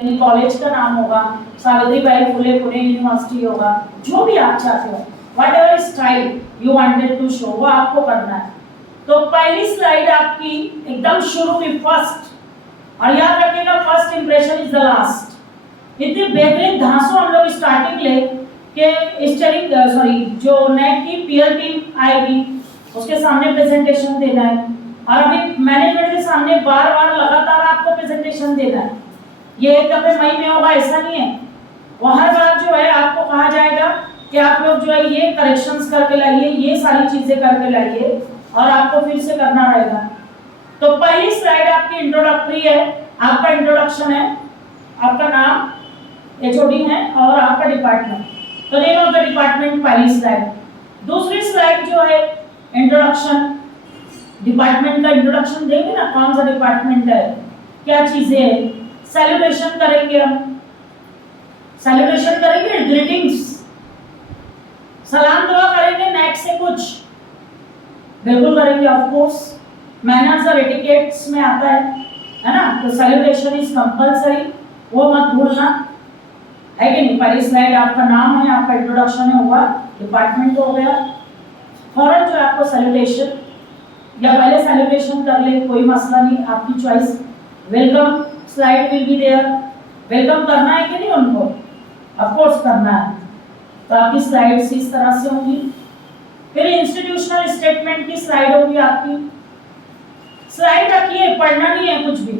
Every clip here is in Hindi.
कॉलेज का नाम होगा, सावित्रीबाई फुले पुणे यूनिवर्सिटी होगा, जो भी आप चाहते हो, whatever style you wanted to show, वो आपको करना है। तो पहली स्लाइड आपकी एकदम शुरू में फर्स्ट, और याद रखिएगा first impression is the last. इतनी बेहतरीन धांसू हम लोग स्टार्टिंग ले के स्टरिंग जो नेट की पीयर टीम आएगी उसके सामने प्रेजेंटेशन देना है, और अभी मैनेजमेंट के सामने बार बार लगातार आपको प्रेजेंटेशन देना है। ये एक दफे मई में होगा ऐसा नहीं है, वो हर बार जो है आपको कहा जाएगा कि आप लोग जो है ये करेक्शंस करके लाइए, ये सारी चीजें करके लाइए, और आपको फिर से करना रहेगा। तो पहली स्लाइड आपकी इंट्रोडक्टरी है, आपका इंट्रोडक्शन है, आपका नाम एचओडी है और आपका डिपार्टमेंट, तो नेम ऑफ द डिपार्टमेंट पहली स्लाइड। दूसरी स्लाइड जो है इंट्रोडक्शन, डिपार्टमेंट का इंट्रोडक्शन देंगे ना, कौन सा डिपार्टमेंट है, क्या चीजें है। सेलिब्रेशन करेंगे, हम सेलिब्रेशन करेंगे, ग्रीटिंग्स, सलाम दुआ करेंगे, नेक्स्ट से कुछ बिल्कुल करेंगे, ऑफ कोर्स मैनर्स और एटिकेट्स में आता है ना। तो सेलिब्रेशन इज कंपलसरी, वो मत भूलना, है कि नहीं। पहली स्लाइड आपका नाम है, आपका इंट्रोडक्शन है, हुआ डिपार्टमेंट हो गया, फौरन जो आपको सेलिब्रेशन, या पहले सेलिब्रेशन कर ले, कोई मसला नहीं, आपकी choice. Welcome slide will be there, welcome करना है कि नहीं उनको, ऑफ कोर्स करना है। तो आपकी स्लाइड्स इस तरह से होंगी। फिर इंस्टीट्यूशनल स्टेटमेंट की स्लाइड होगी आपकी। स्लाइड रखिए, पढ़ना नहीं है कुछ भी।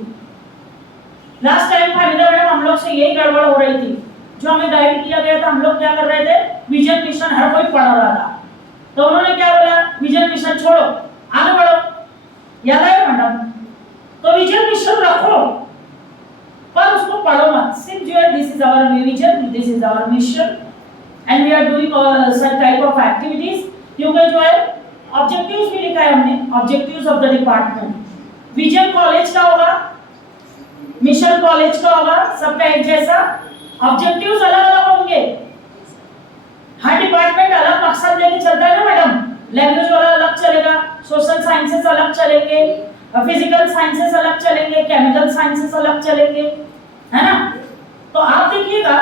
लास्ट टाइम फाइदा मैडम हम लोग से यही गड़बड़ हो रही थी, जो हमें गाइड किया गया था, हम लोग क्या कर रहे थे, विजन मिशन हर कोई पढ़ रहा था, तो उन्होंने क्या बोला, विजन मिशन छोड़ो, आगे बढ़ो, याद आया मैडम। तो विजन मिशन रखो पर उसको पढ़ो मत, सिर्फ जो है this is our vision, this is our mission and we are doing such type of activities, क्योंकि जो है ऑब्जेक्टिव्स भी लिखा है हमने, objectives of the department. Vision college का होगा, मिशन कॉलेज का होगा, सबका एक जैसा, ऑब्जेक्टिव्स अलग अलग होंगे। हर डिपार्टमेंट अलग मकसद लेके चलता है ना मैडम, लैंग्वेज वाला अलग चलेगा, सोशल साइंसेस अलग चलेंगे, फिजिकल साइंसेस अलग चलेंगे, केमिकल साइंसेस अलग चलेंगे, है ना। तो आप देखिएगा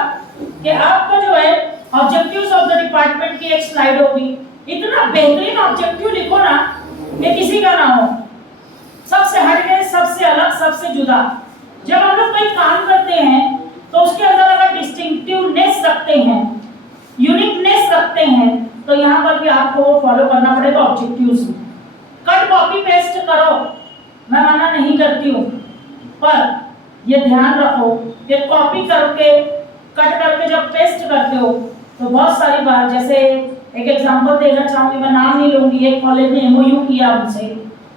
कि आपका जो है ऑब्जेक्टिव्स ऑफ द डिपार्टमेंट की एक स्लाइड होगी। इतना बेहतरीन ऑब्जेक्टिव लिखो ना कि किसी का ना हो, सबसे हटके, सबसे अलग, सबसे जुदा। जब हम लोग कोई काम करते हैं तो उसके अंदर अगर डिस्टिंक्टिवनेस रखते हैं, यूनिकनेस रखते हैं, तो यहाँ पर भी आपको वो फॉलो करना पड़ेगा ऑब्जेक्टिव्स में। कट कॉपी पेस्ट करो, मैं मना नहीं करती हूँ, पर ये ध्यान रखो कि कॉपी करके, कट करके जब पेस्ट करते हो तो बहुत सारी बार, जैसे एक एग्जांपल देना चाहूंगी, मैं नाम नहीं लूंगी, एक कॉलेज ने एमओयू किया हमसे,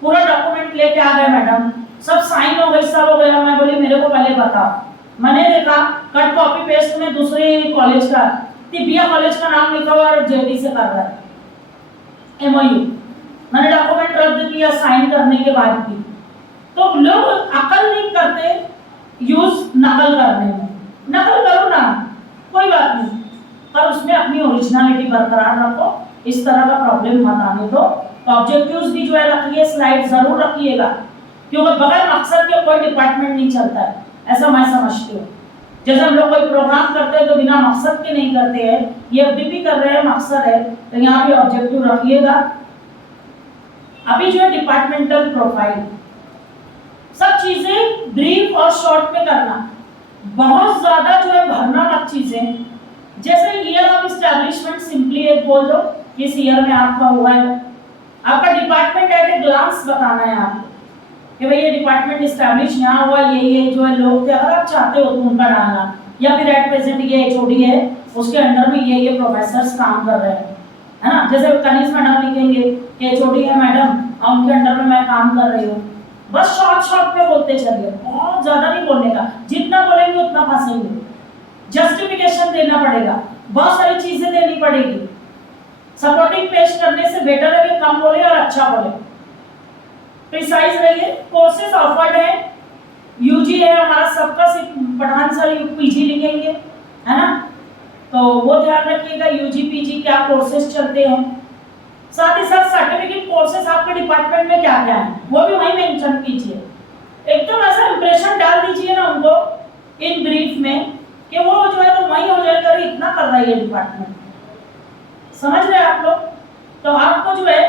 पूरा डॉक्यूमेंट लेके आ गए मैडम, सब साइन हो गई, सब हो गया, मैं बोली मेरे को पहले बताओ। मैंने देखा कट कॉपी पेस्ट में दूसरे कॉलेज का, तिबिया कॉलेज का नाम लिखा हुआ और जेडी से कर रहा है एमओयू। मैंने डॉक्यूमेंट रद्द किया साइन करने के बाद भी। तो लोग अकल नहीं करते यूज नकल करने में, नकल करो ना, कोई बात नहीं, पर उसमें अपनी ओरिजिनलिटी बरकरार रखो, इस तरह का प्रॉब्लम मत आने दो। तो ऑब्जेक्टिव्स भी जो है रखिए, स्लाइड जरूर रखिएगा, क्योंकि बगैर मकसद के कोई डिपार्टमेंट नहीं चलता है, ऐसा मैं समझती हूँ। जैसे हम लोग कोई प्रोग्राम करते हैं तो बिना मकसद के नहीं करते हैं, ये एफडीपी कर रहे हैं, मकसद है, तो यहाँ पे ऑब्जेक्टिव रखिएगा। अभी जो है डिपार्टमेंटल प्रोफाइल, सब चीजें ब्रीफ और शॉर्ट में करना, बहुत ज्यादा जो है भरना मत चीजें। जैसे ईयर ऑफ एस्टैब्लिशमेंट सिंपली एक बोल दो, किस ईयर में आपका हुआ है, आपका डिपार्टमेंट एट ए ग्लांस बताना है आपको कि भाई ये डिपार्टमेंट एस्टैब्लिश यहाँ हुआ, ये जो है लोग थे, अगर आप चाहते हो तो उनका डालना, या फिर एट प्रेजेंट ये एचओडी है, उसके अंडर में ये प्रोफेसर्स काम कर रहे हैं, है ना। जैसे कनीज मैडम लिखेंगे कि एचओडी है मैडम और उनके अंडर में मैं काम कर रही हूँ, बस शॉर्ट पे बोलते चलिए, बहुत ज्यादा नहीं बोलने का, जितना बोलेंगे उतना फंसेंगे। जस्टिफिकेशन देना पड़ेगा, बहुत सारी चीजें देनी पड़ेगी। सपोर्टिंग पेश करने से बेटर है कि कम बोले और अच्छा बोले। प्रिसाइज रहिए। कोर्सेज ऑफर्ड है, यूजी है हमारा सबका, सिर्फ पठान सर पीजी लिखेंगे, है ना, तो वो ध्यान रखिएगा, यूजी पीजी क्या कोर्सेज चलते हैं। साथ ही साथ सर्टिफिकेट कोर्सेज आपके डिपार्टमेंट में क्या क्या है वो भी वहीं मेंशन कीजिए। एकदम ऐसा इंप्रेशन डाल दीजिए ना उनको इन ब्रीफ में कि वो जो है तो वही हो जाएगा, इतना कर रहा है ये डिपार्टमेंट, समझ रहे हैं आप लोग। तो आपको जो है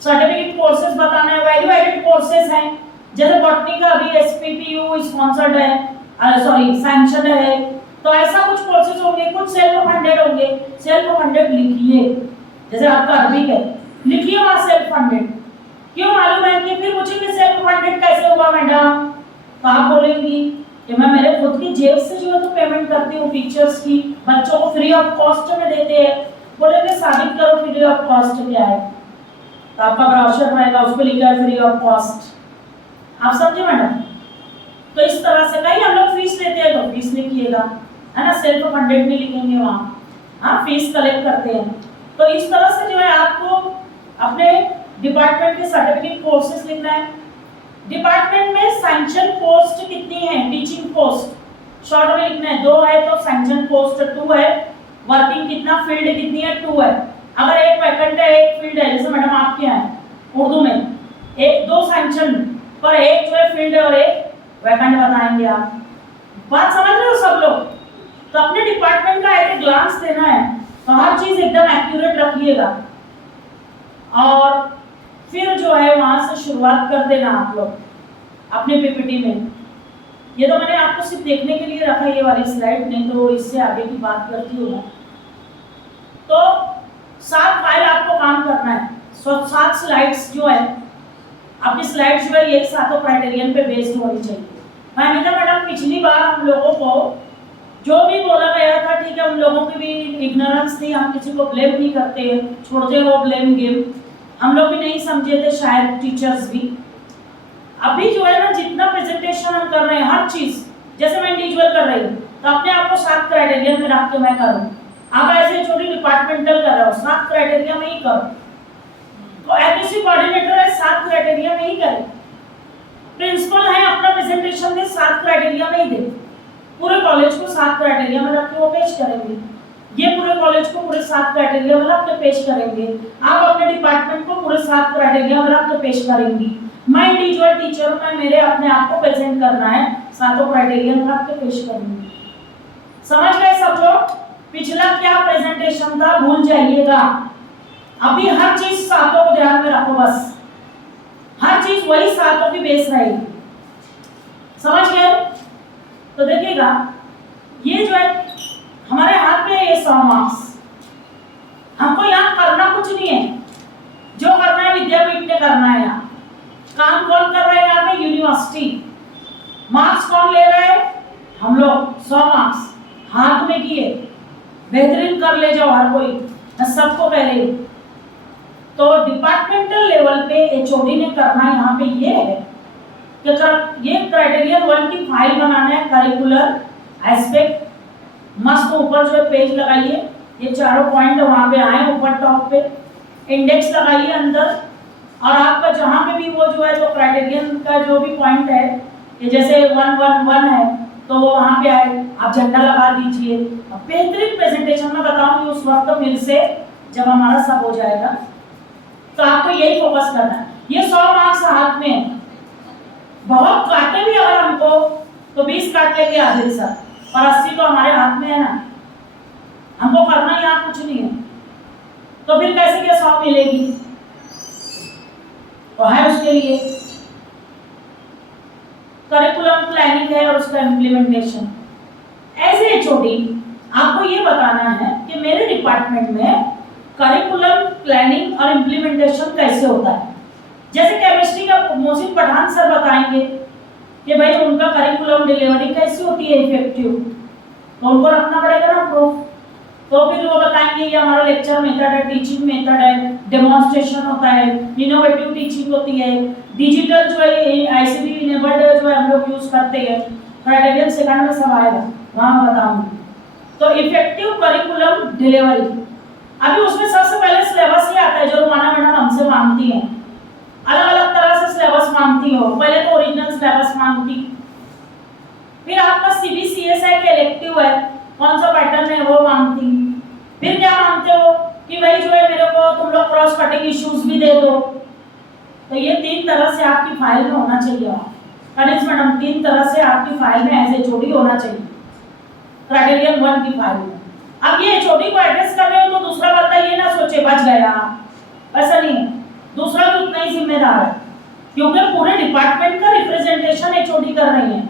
सर्टिफिकेट कोर्सेज बताना है, वैल्यू एडेड कोर्सेज हैं, जैसे बॉटनी का अभी एसपीपीयू स्पॉन्सर्ड है, सॉरी सैंक्शन है, तो ऐसा कुछ कोर्सेज होंगे, कुछ सेल्फ फंडेड होंगे। सेल्फ फंडेड लिखिए, जैसे आपका अरबी है, लिखिए वहां सेल्फ फंडेड। क्यों मालूम है कि फिर मुझे कि सेल्फ फंडेड कैसे हुआ मैडम, तो आप बोलेंगी कि मैं मेरे खुद की जेब से जो है तो पेमेंट करती हूँ टीचर्स की, बच्चों को फ्री ऑफ कॉस्ट में देते हैं। बोलेंगे साबित करो फ्री ऑफ कॉस्ट क्या है, तो आपका ब्राउचर रहेगा, उस पर लिखा है फ्री ऑफ कॉस्ट। आप समझे मैडम। तो इस तरह से कहीं हम लोग फीस लेते हैं तो फीस लिखिएगा, है ना, सेल्फ फंडेड नहीं लिखेंगे वहाँ, हाँ फीस कलेक्ट करते हैं। तो इस तरह से जो है आपको अपने डिपार्टमेंट के सर्टिफिकेट कोर्सेज लिखना है। डिपार्टमेंट में सैंक्शन पोस्ट कितनी है, टीचिंग पोस्ट शॉर्ट में लिखना है, 2 है तो सैंक्शन पोस्ट 2 है, वर्किंग कितना, फील्ड कितनी है, 2 है। अगर एक वैकेंट है एक फील्ड है, जैसे मैडम आपके यहाँ उर्दू में 1-2 सैंक्शन पर एक जो है फील्ड और एक वैकेंट बताएंगे आप। बात समझ रहे हो सब लोग। तो अपने डिपार्टमेंट का एक ग्लांस देना है, तो हर चीज एकदम एक्यूरेट रखिएगा और फिर जो है वहां से शुरुआत कर देना आप लोग अपने पीपीटी में। ये तो मैंने आपको सिर्फ देखने के लिए रखा ये वाली स्लाइड, नहीं तो इससे आगे की बात करती हूँ मैं। तो 7 फाइल आपको काम करना है, 7 स्लाइड्स जो है आपकी स्लाइड जो है ये 7 क्राइटेरियन पे बेस्ड होनी चाहिए। मानिका मैडम पिछली बार हम लोगों को जो भी बोला गया था, ठीक है, उन लोगों की भी इग्नोरेंस थी, हम किसी को ब्लेम नहीं करते, छोड़ते वो ब्लेम गेम, हम लोग भी नहीं समझे थे शायद, टीचर्स भी। अभी जो है ना जितना प्रेजेंटेशन हम कर रहे हैं हर चीज, जैसे मैं इंडिविजुअल कर रही हूँ तो अपने आप को 7 क्राइटेरिया में रख के मैं करूँ, आप ऐसे छोटी डिपार्टमेंटल कर रहे हो 7 क्राइटेरिया में ही करो। तो एपीसी कोऑर्डिनेटर है 7 क्राइटेरिया में ही करें, प्रिंसिपल है अपना प्रेजेंटेशन में 7 क्राइटेरिया में ही दे, पूरे कॉलेज को 7 क्राइटेरिया में रख के वो पेश करेंगे, ये पूरे कॉलेज को पूरे 7 क्राइटेरिया में रख के पेश करेंगे, आप अपने डिपार्टमेंट को पूरे 7 क्राइटेरिया में रख के पेश करेंगी। मैं इंडिविजुअल टीचर हूं, मैं मेरे अपने आप को प्रेजेंट करना है, 7 क्राइटेरिया में रख के पेश करूंगी। समझ गए सब लोग। पिछला क्या प्रेजेंटेशन था भूल जाइएगा, अभी हर चीज 7 को ध्यान में रखो, बस हर चीज वही 7 की बेस रहेगी, समझ गए। तो देखिएगा ये जो है हमारे हाथ में ये 100 मार्क्स, हमको यहाँ करना कुछ नहीं है, जो करना है विद्यापीठ में करना है। यहाँ काम कौन कर रहा है, यहाँ पे यूनिवर्सिटी, मार्क्स कौन ले रहा है, हम लोग 100 मार्क्स हाथ में किए, बेहतरीन कर ले जाओ हर कोई, मैं सबको कह रही हूँ। तो डिपार्टमेंटल लेवल पे एचओडी ने करना यहाँ पे ये है कि ये क्राइटेरिया 1 की फाइल बनाना है, करिकुलर एस्पेक्ट, मस्त ऊपर जो है पेज लगाइए, ये चारों पॉइंट वहाँ पे आए ऊपर टॉप पे, इंडेक्स लगाइए अंदर, और आपका जहाँ पे भी वो जो है तो क्राइटेरियन का जो भी पॉइंट है, ये जैसे 111 है तो वो वहाँ पे आए, आप झंडा लगा दीजिए। बेहतरीन प्रेजेंटेशन में बताऊंगी उस वक्त फिर से जब हमारा सब हो जाएगा, तो आपको यही फोकस करना है। ये 100 मार्क्स हाथ में है, बहुत काटे भी अगर हमको तो 20 काट लेंगे आधे से, और 80 तो हमारे हाथ में है ना, हमको करना यहाँ कुछ नहीं है, तो फिर कैसे क्या 100 मिलेगी, तो है उसके लिए करिकुलम प्लानिंग है और उसका इम्प्लीमेंटेशन। ऐसे छोटी आपको ये बताना है कि मेरे डिपार्टमेंट में करिकुलम प्लानिंग और इम्प्लीमेंटेशन कैसे होता है। जैसे केमिस्ट्री का मोहसिन पठान सर बताएंगे कि भाई उनका करिकुलम डिलीवरी कैसी होती है इफेक्टिव, तो उनको रखना पड़ेगा ना प्रूफ, तो फिर वो बताएंगे ये हमारा लेक्चर मेथड है, टीचिंग मेथड है, डेमोन्स्ट्रेशन होता है, इनोवेटिव टीचिंग होती है, डिजिटल जो है आईसीटी इनेबल्ड जो है हम लोग यूज करते हैं, क्राइटेरियन सेकंड में सब आएगा वहां बताऊंगी। तो इफेक्टिव करिकुलम डिलीवरी, अभी उसमें सबसे पहले सिलेबस ही आता है जो रुमाना मैडम हमसे मांगती है, अलग अलग तरह से सिलेबस मांगती हो, पहले तो ओरिजिनल सिलेबस मांगती, फिर आपका सीबीसीएस है कि इलेक्टिव है, कौन सा पैटर्न है वो मांगती, फिर क्या मांगते हो कि भाई जो है मेरे को तुम लोग क्रॉस कटिंग इश्यूज भी दे दो। तो ये 3 तरह से आपकी फाइल में होना चाहिए, कनिष्ठ मैडम 3 तरह से आपकी फाइल में एज एचओडी होना चाहिए, क्राइटेरियन 1 की फाइल में। अब ये एचओडी को एड्रेस कर रहे हो तो दूसरा बंदा ये ना सोचे बच गया, ऐसा नहीं है, दूसरा भी उतना ही जिम्मेदार है, क्योंकि पूरे डिपार्टमेंट का रिप्रेजेंटेशन एचओडी कर रही है।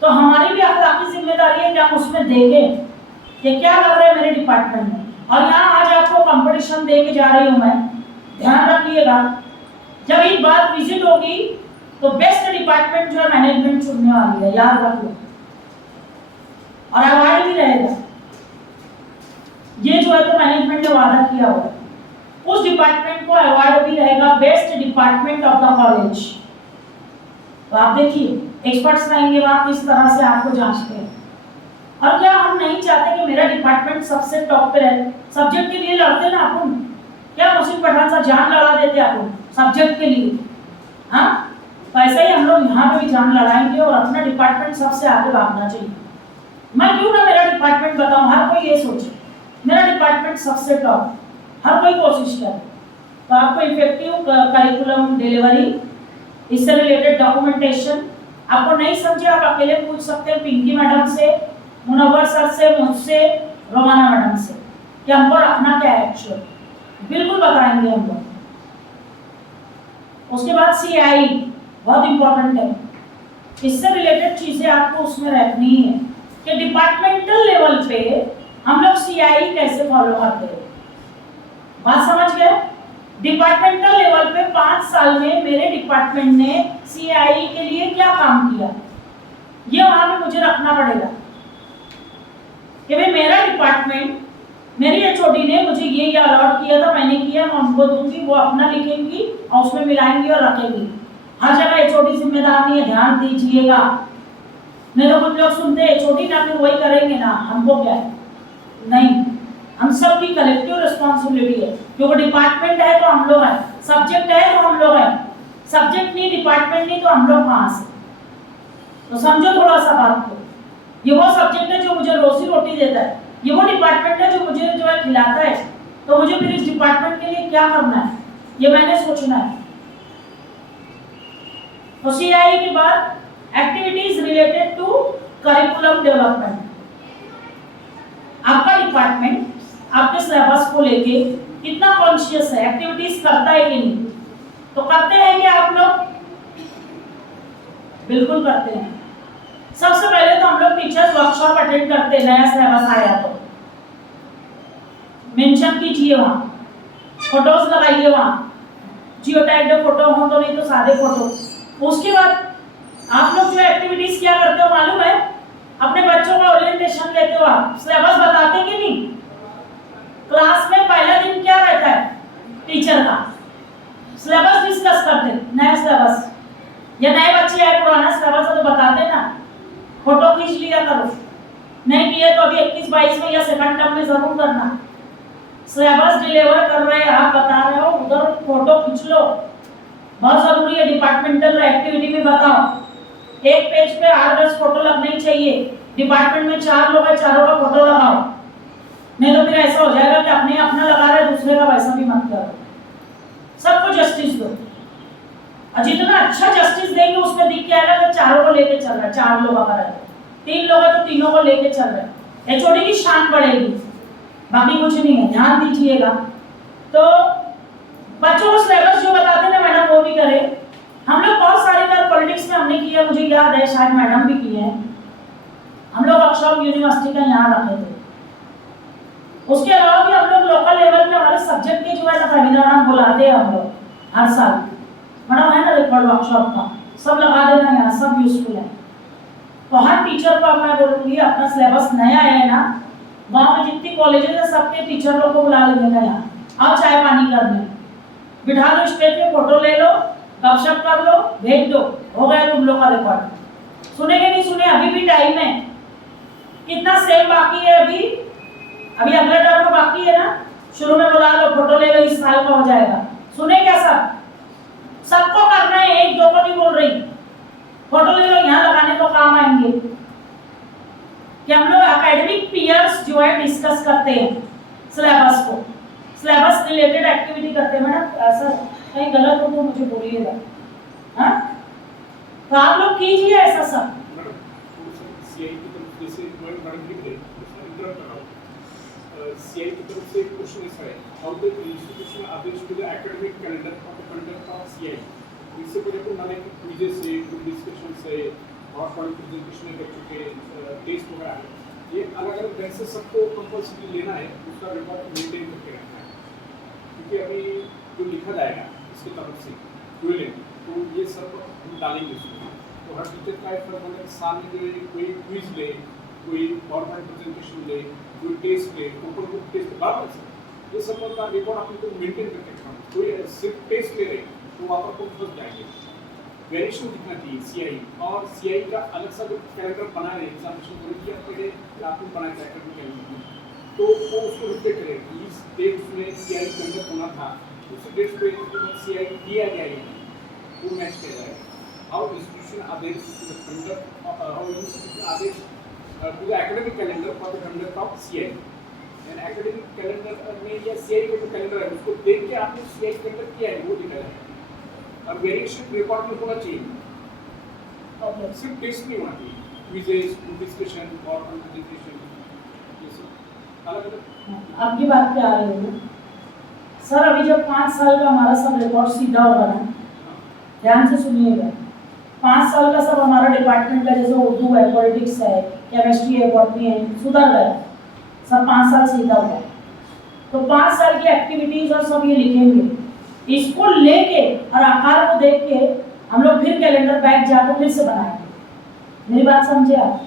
तो हमारी भी अखलाकी जिम्मेदारी है कि हम उसमें देखें कि क्या लग रहा है मेरे डिपार्टमेंट में। और यहाँ आज आपको कंपटीशन दे के जा रही हूँ मैं, ध्यान रखिएगा, जब एक बार विजिट होगी तो बेस्ट डिपार्टमेंट जो है मैनेजमेंट चुनने वाली है, याद रख लो। और अवार्ड भी रहेगा, ये जो है तो मैनेजमेंट ने वादा किया हुआ है, उस डिपार्टमेंट को अवार्ड भी रहेगा best department of the college. तो आप देखिए एक्सपर्ट्स रहेंगे वहां किस तरह से आपको जांचते हैं। और क्या हम नहीं चाहते कि मेरा डिपार्टमेंट सबसे टॉप पे रहे? सब्जेक्ट के लिए लड़ते ना अपन, क्या मुसीबत पठान सा जान लड़ा देते अपन सब्जेक्ट के लिए, हाँ? तो ऐसा ही हम लोग यहाँ पे भी जान लड़ाएंगे और अपना डिपार्टमेंट सबसे आगे भागना चाहिए। मैं क्यों ना मेरा डिपार्टमेंट बताऊं, हर कोई ये सोचे मेरा डिपार्टमेंट सबसे टॉप, हर कोई कोशिश करे। तो आपको इफेक्टिव करिकुलम डिलीवरी, इससे रिलेटेड डॉक्यूमेंटेशन, आपको नहीं समझे आप अकेले पूछ सकते हैं पिंकी मैडम से, मुनव्वर सर से, मुझसे, रोमाना मैडम से कि हमको रखना क्या है एक्चुअल, बिल्कुल बताएंगे हम लोग। उसके बाद सीआई बहुत इंपॉर्टेंट है, इससे रिलेटेड चीजें आपको उसमें रखनी है कि डिपार्टमेंटल लेवल पे हम लोग सीआई कैसे फॉलो करते हैं। बात समझ गए? डिपार्टमेंटल लेवल पे 5 साल में मेरे डिपार्टमेंट ने सीआई के लिए क्या काम किया, ये वहां पे मुझे रखना पड़ेगा कि भाई मेरा डिपार्टमेंट, मेरी एचओडी ने मुझे ये अलॉट किया था, मैंने किया, मैं उनको दूंगी, वो अपना लिखेंगी और उसमें मिलाएंगी और रखेंगी। हर जगह एचओडी जिम्मेदार नहीं है, ध्यान दीजिएगा। नहीं तो कुछ लोग सुनते हैं एचओडी ना फिर वही करेंगे ना, हमको क्या है? नहीं, हम सब की कलेक्टिव रिस्पॉन्सिबिलिटी है, क्योंकि डिपार्टमेंट है तो हम लोग हैं, सब्जेक्ट है तो हम लोग हैं, सब्जेक्ट नहीं डिपार्टमेंट नहीं तो हम लोग कहाँ से? तो समझो थोड़ा सा बात को, ये वो सब्जेक्ट है जो मुझे रोजी रोटी देता है, ये वो डिपार्टमेंट है जो मुझे जो है खिलाता है, तो मुझे फिर इस डिपार्टमेंट के लिए क्या करना है ये मैंने सोचना है। तो सीआई के बाद activities related to curriculum development. आपका डिपार्टमेंट आपके सिलेबस को लेके कितना कॉन्शियस है, एक्टिविटीज करता है कि नहीं? तो करते हैं कि आप लोग बिल्कुल करते हैं। सबसे पहले तो हम लोग टीचर्स वर्कशॉप अटेंड करते हैं, नया सिलेबस आया तो मेंशन कीजिए, वहां फोटोज लगाइए, वहां जियो टैग्ड फोटो हो तो, नहीं तो सादे फोटो। उसके बाद आप लोग जो एक्टिविटीज क्या करते हो मालूम है? अपने बच्चों का ओरिएंटेशन लेते हो, आप सिलेबस बताते कि नहीं? क्लास में पहला दिन क्या रहता है टीचर का? सिलेबस डिस्कस करते, नया सिलेबस, या नए बच्चे आए पुराना सिलेबस तो बताते ना, फोटो खींच लिया करो, नहीं किए तो अभी 21-22 में या सेकंड टर्म में जरूर करना। सिलेबस डिलीवर कर रहे हैं, आप बता रहे हो, उधर फोटो खींच लो, बहुत जरूरी है। डिपार्टमेंटल एक्टिविटी में बताओ, एक पेज पे 8-10 फोटो लगना ही चाहिए। डिपार्टमेंट में 4 लोग हैं, चारों का फोटो लगाओ, नहीं तो फिर ऐसा हो जाएगा कि अपने अपना लगा रहे दूसरे का वैसा भी मत करो। सबको जस्टिस दो, और जितना अच्छा जस्टिस देंगे उसमें दिख के आएगा कि चारों को लेके चल रहा है। 4 लोग अगर है, 3 लोग है तो तीनों को लेके चल रहे हैं, एचओडी की शान बढ़ेगी, बाकी कुछ नहीं है, ध्यान दीजिएगा। तो बच्चों को सिलेबस जो बताते ना मैडम वो भी करें। हम लोग बहुत सारी बार पॉलिटिक्स में हमने किया, मुझे याद है शायद मैडम भी किए हैं, हम लोग वर्कशॉप यूनिवर्सिटी का यहाँ रखे थे। उसके अलावा भी हम लोग लोकल लेवल पे हमारे सब्जेक्ट के जो है ना सेमिनार बुलाते हैं हम लोग हर साल। मैडम है ना रिकॉर्ड वर्कशॉप का, सब लगा देना यहाँ, सब यूजफुल है। तो हर टीचर को मैं बोलूँगी अपना सिलेबस नया है ना, गाँव में जितनी कॉलेजेस है सबके टीचर लोग को बुला लेने का यहाँ, आओ चाय पानी करने, बिठा दो स्टेज पे, फोटो ले लो, गपशप कर लो, भेज दो, हो गया तुम लोग का रिकॉर्ड। सुनेंगे नहीं सुने, अभी भी टाइम है। कितना सेम बाकी है अभी अगले टर्म बाकी है ना, शुरू में बुला लो, फोटो ले लो, इस साल का हो जाएगा। सुने क्या सब? सबको करना है, 1-2 को नहीं बोल रही, फोटो ले लो, यहाँ लगाने को काम आएंगे। कि हम लोग एकेडमिक पीयर्स जो है डिस्कस करते हैं सिलेबस को, सिलेबस रिलेटेड एक्टिविटी करते हैं। मैडम ऐसा कहीं गलत हो तो मुझे बोलिएगा, हाँ? तो आप लोग कीजिए ऐसा सब। सीआई की तरफ जैसे मैडम लिख रहे इंटरप्ट कर रहा हूँ, सीआई की तरफ से क्वेश्चन ऐसा है, how the institution appears to the academic calendar of the conduct of CI. इससे पहले तो मैंने क्विजेस से, ग्रुप डिस्कशन से, और पॉइंट प्रेजेंटेशन कर चुके, टेस्ट वगैरह है, ये अलग अलग बैंक से सबको कंपल्सरी लेना है, उसका रिकॉर्ड मेंटेन करके रखना है, क्योंकि अभी जो लिखा जाएगा इसकी तरफ से क्वेश्चन, तो ये सब हम डालेंगे उसमें। तो हर टीचर का एक मतलब कि साल में जो है कोई क्विज ले, कोई पावरपॉइंट प्रेजेंटेशन ले, कोई टेस्ट ले, ओपन बुक टेस्ट बार ये सब का रिकॉर्ड आप उनको मेंटेन करके रखना। कोई सिर्फ टेस्ट ले रहे तो वहाँ पर फंस जाएंगे। वेरिएशन दिखना चाहिए सीआई, और सीआई का अलग सा जो कैलेंडर बना रहे एग्जामिनेशन को किया पहले आपने बनाया था एकेडमिक कैलेंडर, तो वो उसको रिफ्लेक्ट करे कि इस डेट में सीआई कंडक्ट होना था, उसी डेट पे सीआई दिया गया है, वो मैच किया जाएगा। How institution adheres to the conduct, how institution adheres to the academic calendar for the conduct of CI. And academic calendar में या CI का जो calendar है उसको देख के आपने CI conduct किया है वो दिखा जाएगा। और variation record में होना चाहिए। Okay. सिर्फ टेस्ट नहीं होना चाहिए, quizzes, group discussion और presentation ये सब अलग अलग। आपकी बात पे आ रही हूँ सर। अभी जब 5 साल का हमारा सब रिकॉर्ड सीधा होगा ना, ध्यान से सुनिएगा, 5 साल का सब हमारा डिपार्टमेंट का जैसे उर्दू है, पॉलिटिक्स है, केमिस्ट्री है, बॉटनी है, सुधर गया सब, 5 साल सीधा हुआ। तो 5 साल की एक्टिविटीज और सब ये लिखेंगे, इसको लेके और आकार को देख के हम लोग फिर कैलेंडर बैक जाकर फिर से बनाएंगे। मेरी बात समझे आप?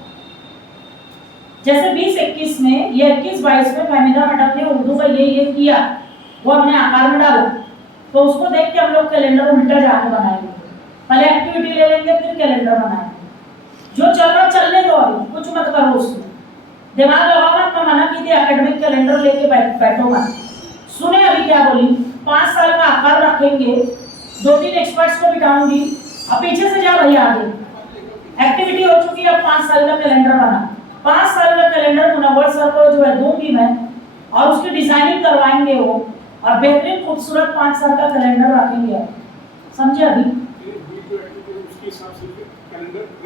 जैसे 20-21 में, ये 21-22 में फहमीदा मैडम ने उर्दू का ये किया, वो हमने आकार में डाला, तो उसको देख के हम लोग कैलेंडर उल्टा जाके बनाएंगे। पहले एक्टिविटी ले लेंगे फिर कैलेंडर बनाएंगे। जो चल रहा चलने दो, अभी कुछ मत करो उसमें, दिमाग लगाओ मत। मैं मना की थी एकेडमिक कैलेंडर लेके बैठो मत। सुने अभी क्या बोली, 5 साल का आकार रखेंगे, 2-3 एक्सपर्ट्स को बिठाऊंगी, अब पीछे से जा भैया आगे। एक्टिविटी हो चुकी है, अब 5 साल का कैलेंडर बना। 5 साल का कैलेंडर मुनव्वर सर को जो है दूंगी मैं, और उसकी डिजाइनिंग करवाएंगे वो, और बेहतरीन खूबसूरत 5 साल का कैलेंडर रखेंगे। समझे अभी?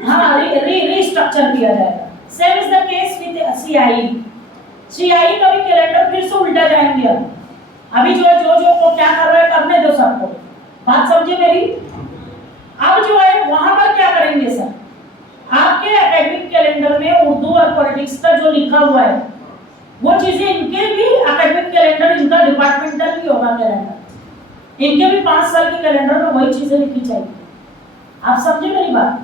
हाँ, रीस्ट्रक्चर किया जाएगा। Same is the case with CI. CI का भी कैलेंडर फिर से उल्टा जाएंगे। अभी जो को क्या कर रहा है करने दो सबको, बात समझे मेरी? अब जो है वहां पर क्या करेंगे सर, आपके एकेडमिक कैलेंडर में उर्दू और पॉलिटिक्स का जो लिखा हुआ है वो चीजें इनके भी एकेडमिक कैलेंडर, इनका डिपार्टमेंटल भी होगा कैलेंडर, इनके भी 5 साल के कैलेंडर में वही चीजें लिखी चाहिए। आप समझे मेरी बात?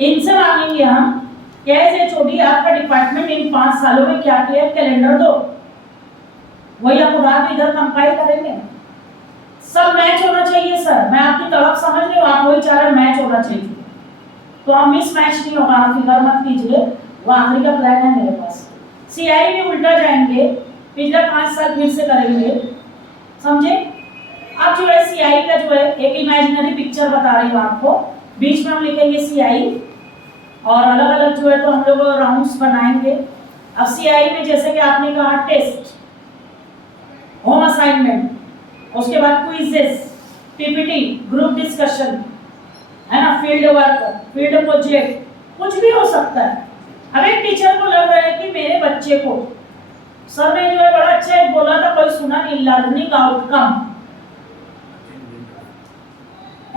इनसे मांगेंगे हम कैसे छोड़ी आपका डिपार्टमेंट इन 5 सालों में क्या किया है, कैलेंडर दो। वही आप उड़ा इधर कंपाइल करेंगे। सब मैच होना चाहिए सर, मैं आपकी तरफ समझ रही हूँ, आप वही चाह रहे मैच होना चाहिए, तो हम मिस मैच नहीं होगा, आप फिक्र मत कीजिए, वो आखिरी का प्लान है मेरे पास। सीआई भी उल्टा जाएंगे, पिछले 5 साल फिर से करेंगे, समझे? अब जो है सीआई का जो है एक इमेजिनरी पिक्चर बता रही हूँ आपको, बीच में हम लिखेंगे सीआई, और अलग अलग जो है तो हम लोग राउंड्स बनाएंगे। अब सीआई में जैसे कि आपने कहा टेस्ट, होम असाइनमेंट, उसके बाद क्विजेस, पीपीटी, ग्रुप डिस्कशन, है ना, फील्ड वर्क, फील्ड प्रोजेक्ट, कुछ भी हो सकता है। अब एक टीचर को लग रहा है कि मेरे बच्चे को, सर ने जो है बड़ा अच्छा एक बोला था, कोई सुना नहीं, लर्निंग आउटकम,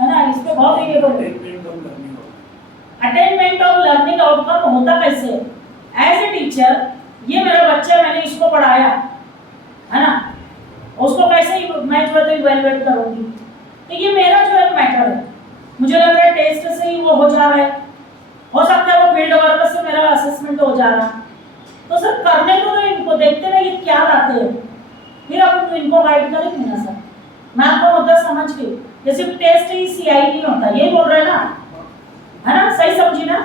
है ना, इस पे बहुत ही अटेनमेंट ऑफ लर्निंग आउटकम होता कैसे? एज ए टीचर, ये मेरा बच्चा, मैंने इसको पढ़ाया, है ना, उसको कैसे मैं जो है इवैल्यूएट करूंगी? तो ये मेरा जो है मैटर है, मुझे लग रहा है टेस्ट से ही वो हो जा रहा है, हो सकता है वो फील्ड वर्क से मेरा असेसमेंट हो जा रहा है, तो सर करने को तो इनको देखते ना ये क्या लाते हैं, फिर आप इनको गाइड करेंगे ना सर। मैं आपको मुद्दा समझ के, जैसे टेस्ट ही सीआई नहीं होता, यही बोल रहे हैं ना, है ना, सही समझी ना?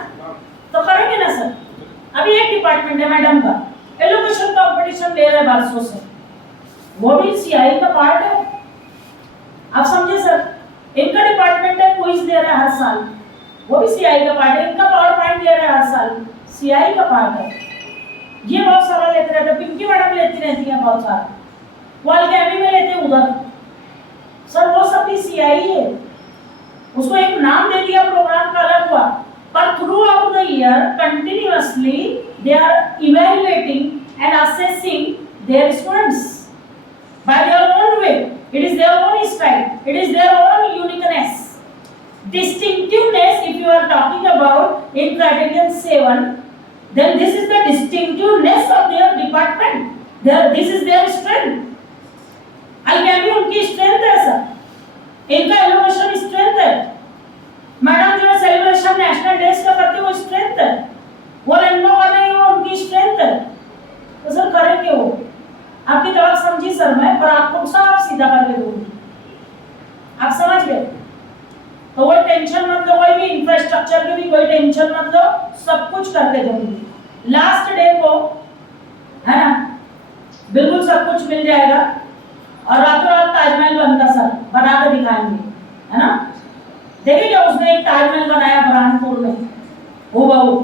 तो करेंगे ना सर। अभी एक डिपार्टमेंट है मैडम का, एलोकेशन कंपटीशन ले रहा है बरसों से, वो भी सीआई का पार्ट है। आप समझे सर? इनका डिपार्टमेंट है क्विज दे रहा है हर साल, वो भी सीआई का पार्ट है। इनका पावर पॉइंट ले रहा है हर साल, सीआई का पार्ट है। ये बहुत सारा लेते रहते, पिंकी मैडम लेती रहती है बहुत सारा, वाल के एमी में लेते उधर, सर वो सब भी सीआई है, उसको एक नाम दे दिया, प्रोग्राम का अलग हुआ, पर throughout the year continuously they are evaluating and assessing their students by their own way. It is their own style, it is their own uniqueness, distinctiveness. If you are talking about in criterion 7, then this is the distinctiveness of their department. This is their strength. Alchemy उनकी स्ट्रेंथ है सर, इनका इनोवेशन स्ट्रेंथ है। मैडम जो सेलिब्रेशन नेशनल डेज का करती है वो स्ट्रेंथ है, वो रेनबो कर रही है वो उनकी स्ट्रेंथ है। तो सर करेंगे वो, आपकी तरफ समझी सर मैं, पर आपको साफ सीधा करके दूंगी, आप समझ गए। तो वो टेंशन मत लो, कोई भी इंफ्रास्ट्रक्चर की भी कोई टेंशन मत लो, सब कुछ करके दूंगी। लास्ट डे को है ना बिल्कुल सब कुछ मिल जाएगा, और रातों रात ताजमहल बनता सर, बना के दिखाएंगे, है ना। देखिए क्या उसने एक ताजमहल बनाया बुरहानपुर में, वो बहू,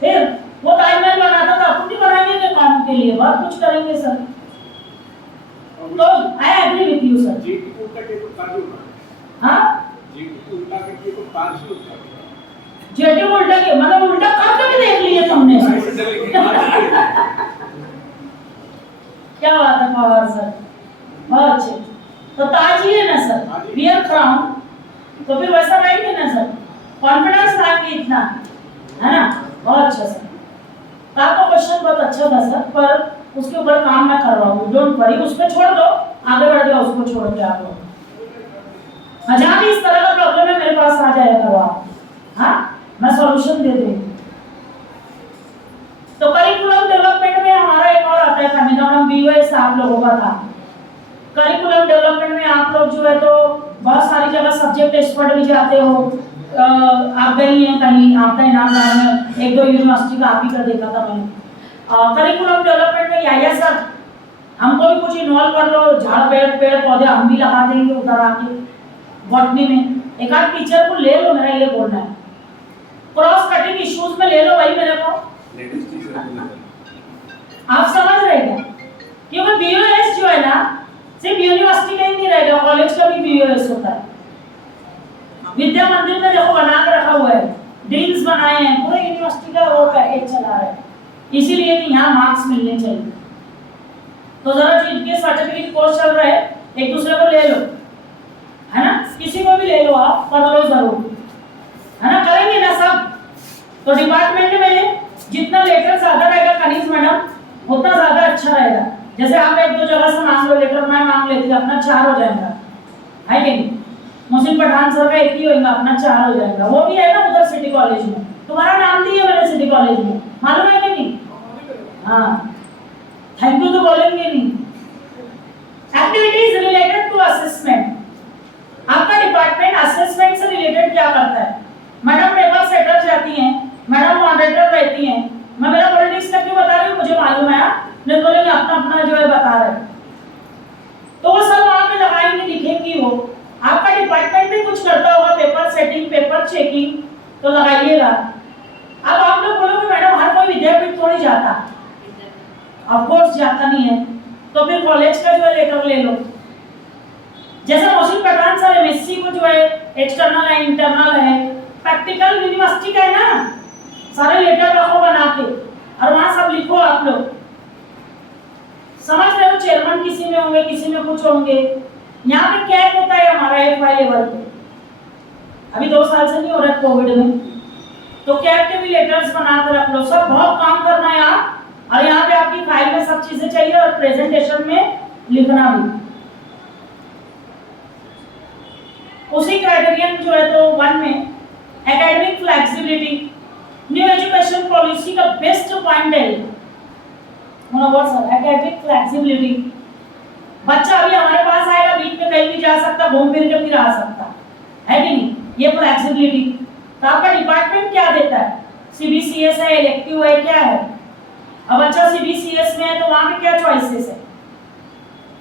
फिर वो ताजमहल बनाता था, अपन भी बनाएंगे के काम के लिए, बहुत कुछ करेंगे सर। तो I agree with you sir. जी की उल्टा के तो ताज होना, हाँ जी की उल्टा करके तो ताज ही होता है। जेटी उल्टा के मतलब उल्टा करके भी देख लिए तुमने। क्या बात है पवार सर, बहुत अच्छे। तो ताज ही है ना सर, वियर क्राउन, तो फिर वैसा रहेंगे ना सर, कॉन्फिडेंस लाएंगे इतना, है ना। बहुत अच्छा सर, तो आपका क्वेश्चन बहुत अच्छा था सर, पर उसके ऊपर काम मैं कर रहा हूँ, डोंट वरी, उस पर छोड़ दो, आगे बढ़ जाओ, उसको छोड़ के आप लोग। जहाँ भी इस तरह का प्रॉब्लम है मेरे पास आ जाया करो आप, हाँ मैं सॉल्यूशन दे दूँगी। तो करिकुलम डेवलपमेंट में हमारा एक और आता है फैमिली बीओएस आप लोगों का था। करिकुलम डेवलपमेंट में आप लोग जो है तो बहुत सारी जगह सब्जेक्ट एक्सपर्ट भी जाते हो, आप गई हैं कहीं, आपका इनामदार में एक दो यूनिवर्सिटी का आप ही का देखा था मैंने। करिकुलम डेवलपमेंट में या सर हमको भी कुछ इन्वॉल्व कर लो, झाड़ पेड़ पौधे हम भी लगा देंगे उधर आके बॉटनी में, एक आध टीचर को ले लो, मेरा ये बोलना है। क्रॉस कटिंग इश्यूज में ले लो भाई मेरे को, आप समझ रहे क्या, क्योंकि बीओएस जो है ना सिर्फ यूनिवर्सिटी का ही नहीं रहेगा, कॉलेज का भी बीओएस होता है। विद्या मंदिर में देखो बना के रखा हुआ है, डीन्स बनाए हैं, पूरे यूनिवर्सिटी का वो पैकेज चला रहा है, इसीलिए कि यहाँ मार्क्स मिलने चाहिए। तो जरा जिनके सर्टिफिकेट कोर्स चल रहा है एक दूसरे को ले लो, है ना, किसी को भी ले लो, आप कर लो जरूर, है ना, करेंगे ना सब। तो डिपार्टमेंट में जितना लेटर ज्यादा रहेगा कनीज मैडम उतना ज्यादा अच्छा रहेगा। जैसे आप एक दो जगह से मांग लो लेटर, मैं मांग लेती, अपना 4 हो जाएगा, है कि नहीं। मुझे पठान सर का एक ही होगा, अपना 4 हो जाएगा। वो भी है ना उधर सिटी कॉलेज में, तुम्हारा नाम दिया मैंने सिटी कॉलेज में, मालूम है कि नहीं। हाँ थैंक यू तो बोलेंगे नहीं। एक्टिविटीज रिलेटेड टू असेसमेंट, आपका डिपार्टमेंट असेसमेंट से रिलेटेड क्या करता है। मैडम पेपर सेटर जाती हैं, मैडम मॉडरेटर रहती हैं, मैं मेरा पॉलिटिक्स का क्यों बता रही हूँ, मुझे मालूम है, नहीं बोलेंगे अपना अपना जो है बता रहे, तो वो सब वहाँ पे लगाएंगे, लिखेंगी वो। आपका डिपार्टमेंट भी कुछ करता होगा, पेपर सेटिंग, पेपर चेकिंग, तो लगाइएगा। अब आप लोग बोलोगे मैडम हर कोई विद्यापीठ थोड़ी जाता, ऑफ कोर्स जाता नहीं है, तो फिर कॉलेज का जो है लेटर ले लो। जैसे मोहसिन पठान सर एमएससी को जो है एक्सटर्नल है इंटरनल है, प्रैक्टिकल यूनिवर्सिटी का है ना, सारे लेटर रखो बना के और वहां सब लिखो आप लोग, समझ रहे हो। चेयरमैन किसी में होंगे, किसी में कुछ होंगे। यहाँ पे कैप होता है हमारा एफवाई लेवल पे, अभी 2 साल से नहीं हो रहा है कोविड में, तो कैप के भी लेटर्स बना कर रख लो। सब बहुत काम करना है यहाँ, और यहाँ पे आपकी फाइल में सब चीजें चाहिए और प्रेजेंटेशन में लिखना भी। उसी क्राइटेरियन जो है तो 1 में academic flexibility, new education policy का बेस्ट पॉइंट है एकेडमिक फ्लेक्सिबिलिटी। बच्चा अभी हमारे पास आएगा, बीच में कहीं भी जा सकता, घूम फिर के फिर आ सकता है कि नहीं, ये फ्लेक्सिबिलिटी। तो आपका डिपार्टमेंट क्या देता है, सीबीसीएस है, इलेक्टिव है, क्या है। अब अच्छा सीबीसीएस में है तो वहाँ पे क्या चॉइसेस है,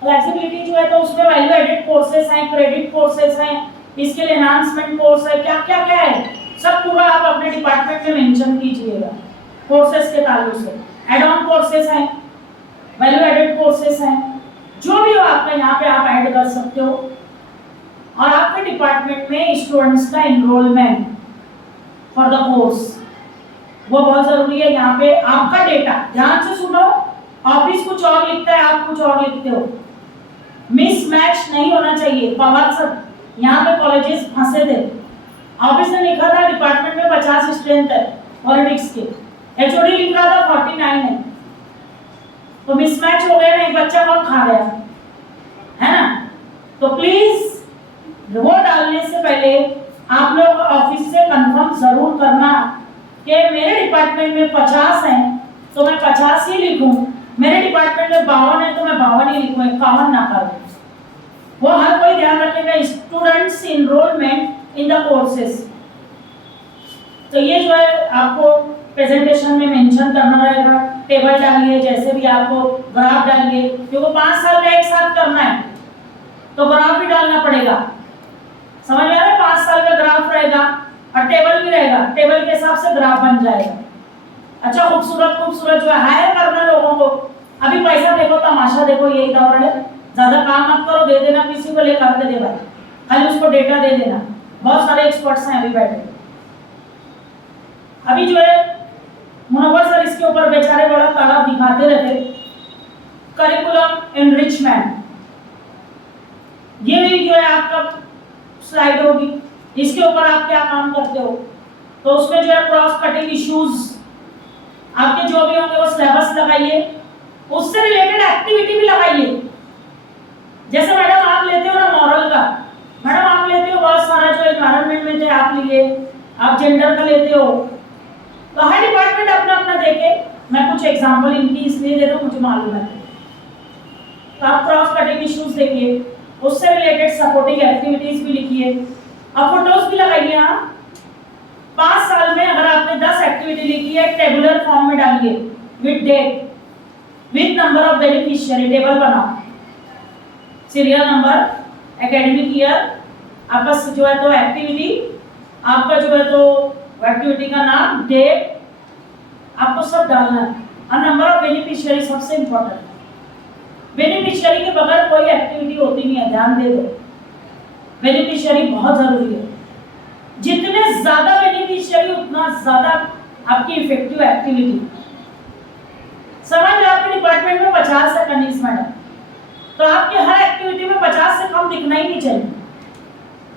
फ्लेक्सिबिलिटी जो है तो उसमें वैल्यू एडेड कोर्सेज हैं, क्रेडिट कोर्सेज हैं, इसके लिए एनहांसमेंट कोर्स है, क्या क्या क्या है, सब पूरा आप अपने डिपार्टमेंट में मेंशन कीजिएगा कोर्सेज के ताल्लुक से। एड ऑन कोर्सेज हैं, वैल्यू एडेड कोर्सेज हैं, जो भी हो आपका यहाँ पे आप ऐड कर सकते हो। और आपके डिपार्टमेंट में स्टूडेंट्स का एनरोलमेंट फॉर द कोर्स, वो बहुत जरूरी है। यहाँ पे आपका डेटा, ध्यान से सुनो, ऑफिस कुछ और लिखता है, आप कुछ और लिखते हो, मिसमैच नहीं होना चाहिए। पवार सर यहाँ पे कॉलेजेस फंसे थे, ऑफिस ने लिखा था डिपार्टमेंट में 50 स्ट्रेंथ है पॉलिटिक्स के, एचओडी लिखा था 49 है, तो मिसमैच हो गया ना, एक बच्चा कौन खा गया, है ना। तो प्लीज वो डालने से पहले आप लोग ऑफिस से कंफर्म जरूर करना कि मेरे डिपार्टमेंट में 50 हैं तो मैं 50 ही लिखूं, मेरे डिपार्टमेंट में 52 है तो मैं 52 ही लिखूं, 51 ना करूं। वो हर कोई ध्यान रखेगा, students enrolment in the courses. तो ये जो है आपको प्रेजेंटेशन में मेंशन करना रहेगा, टेबल डालिए, जैसे भी आपको ग्राफ डालिए, क्योंकि 5 साल का एक साथ करना है तो ग्राफ भी डालना पड़ेगा। समझ में आ रहा है? 5 साल का ग्राफ रहेगा और टेबल भी रहेगा, टेबल के हिसाब से ग्राफ बन जाएगा। अच्छा, खूबसूरत खूबसूरत जो है हायर करना लोगों को, अभी पैसा देखो, तमाशा देखो, यही दौर है। ज्यादा काम मत करो, दे देना किसी को, लेकर के दे भाई, खाली उसको डेटा दे देना। बहुत सारे एक्सपर्ट्स हैं अभी बैठे। अभी जो है मुनव्वर सर इसके ऊपर बेचारे बड़ा तालाब दिखाते रहते, करिकुलम एनरिचमेंट, ये भी जो है आपका स्लाइड होगी, इसके ऊपर आप क्या काम करते हो। तो उसमें जो है क्रॉस कटिंग इश्यूज आपके जो भी होंगे वो सिलेबस लगाइए, उससे रिलेटेड एक्टिविटी भी लगाइए। जैसे मैडम आप लेते हो ना मॉरल का, मैडम आप लेते हो बहुत सारा जो एनवायरनमेंट में थे आप लिए, आप जेंडर का लेते हो, तो हर डिपार्टमेंट अपना अपना देखे। मैं कुछ एग्जांपल इनकी इसलिए दे रहा हूँ, मुझे मालूम है। तो आप क्रॉस कटिंग इश्यूज देखिए, उससे रिलेटेड सपोर्टिंग एक्टिविटीज भी लिखिए, अब फोटोज भी लगाइए। हाँ, 5 साल में अगर आपने 10 एक्टिविटी लिखी है, टेबुलर फॉर्म में डालिए, with date, with number of beneficiary, table बनाओ, सीरियल नंबर, एकेडमिक ईयर, आपका जो है तो एक्टिविटी, आपका जो है तो एक्टिविटी का नाम, डेट, आपको सब डालना है, और नंबर ऑफ बेनिफिशियरी सबसे इंपॉर्टेंट। बेनिफिशियरी के बगैर कोई एक्टिविटी होती नहीं है, ध्यान दे दो, बेनिफिशियरी बहुत जरूरी है। जितने ज्यादा बेनिफिशियरी उतना ज्यादा आपकी इफेक्टिव एक्टिविटी। समझ लो आपके डिपार्टमेंट में 50 है कनीज मैडम, तो आपके हर एक्टिविटी में 50 से कम दिखना ही नहीं चाहिए,